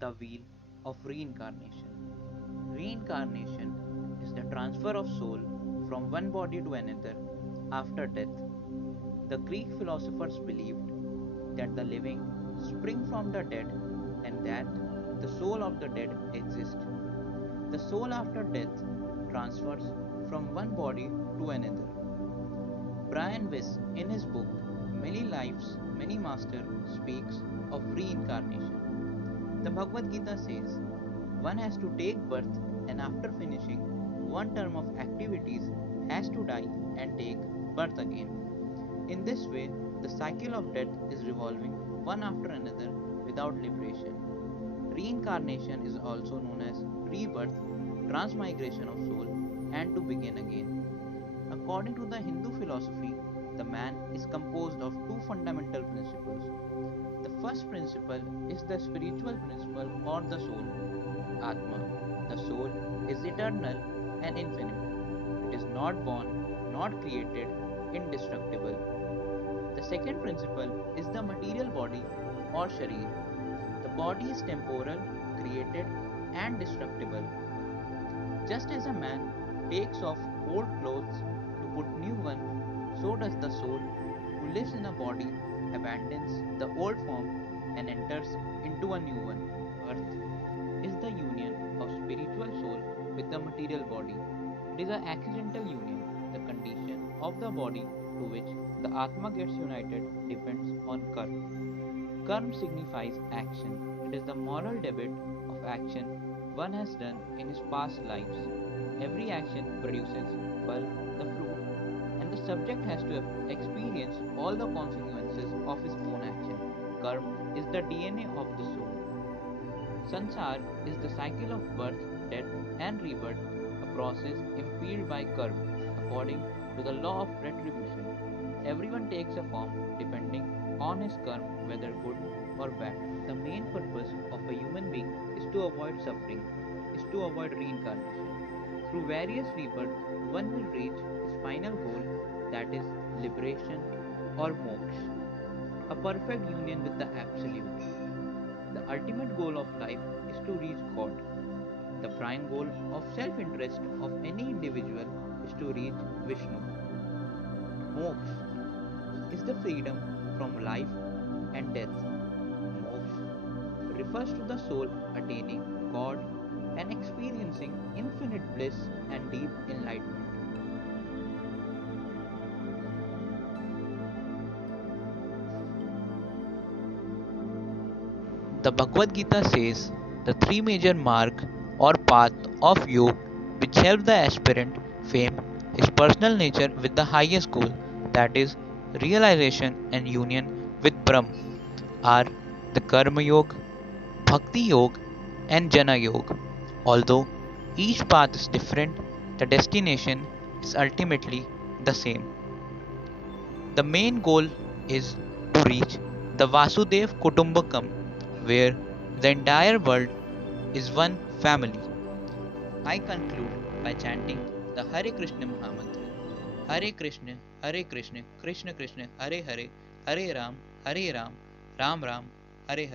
The wheel of reincarnation. Reincarnation is the transfer of soul from one body to another after death. The Greek philosophers believed that the living spring from the dead and that the soul of the dead exists. The soul after death transfers from one body to another. Brian Weiss, in his book Many Lives, Many Masters, speaks of reincarnation. The Bhagavad Gita says, one has to take birth and after finishing one term of activities has to die and take birth again. In this way, the cycle of death is revolving one after another without liberation. Reincarnation is also known as rebirth, transmigration of soul, and to begin again. According to the Hindu philosophy, the man is composed of two fundamental principles. The first principle is the spiritual principle or the soul, Atma. The soul is eternal and infinite. It is not born, not created, indestructible. The second principle is the material body or Sharir. The body is temporal, created, and destructible. Just as a man takes off old clothes to put new ones, so does the soul who lives in a body abandons the old form and enters into a new one. Birth is the union of spiritual soul with the material body. It is an accidental union. The condition of the body to which the Atma gets united depends on karma. Karma signifies action. It is the moral debit of action one has done in his past lives. Every action produces phal, the fruit, and the subject has to experience all the consequences of his own action. Karma is the DNA of the soul. Sansar is the cycle of birth, death, and rebirth, a process impelled by karma, according to the law of retribution. Everyone takes a form depending on his karma, whether good or bad. The main purpose of a human being is to avoid suffering, is to avoid reincarnation. Through various rebirths, one will reach his final goal, that is, liberation or moksha, a perfect union with the Absolute. The ultimate goal of life is to reach God. The prime goal of self interest of any individual is to reach Vishnu. Moksha is the freedom from life and death. Moksha refers to the soul attaining God and experiencing infinite bliss and deep enlightenment. The Bhagavad Gita says the three major marg or path of yoga which help the aspirant fame his personal nature with the highest goal, that is, realization and union with Brahm, are the Karma Yoga, Bhakti Yoga, and Jnana Yoga. Although each path is different, the destination is ultimately the same. The main goal is to reach the Vasudev Kutumbakam, where the entire world is one family. I conclude by chanting the Hare Krishna Mahamantra. Hare Krishna, Krishna Krishna, Hare Hare, Hare Ram, Ram Ram, Hare Hare.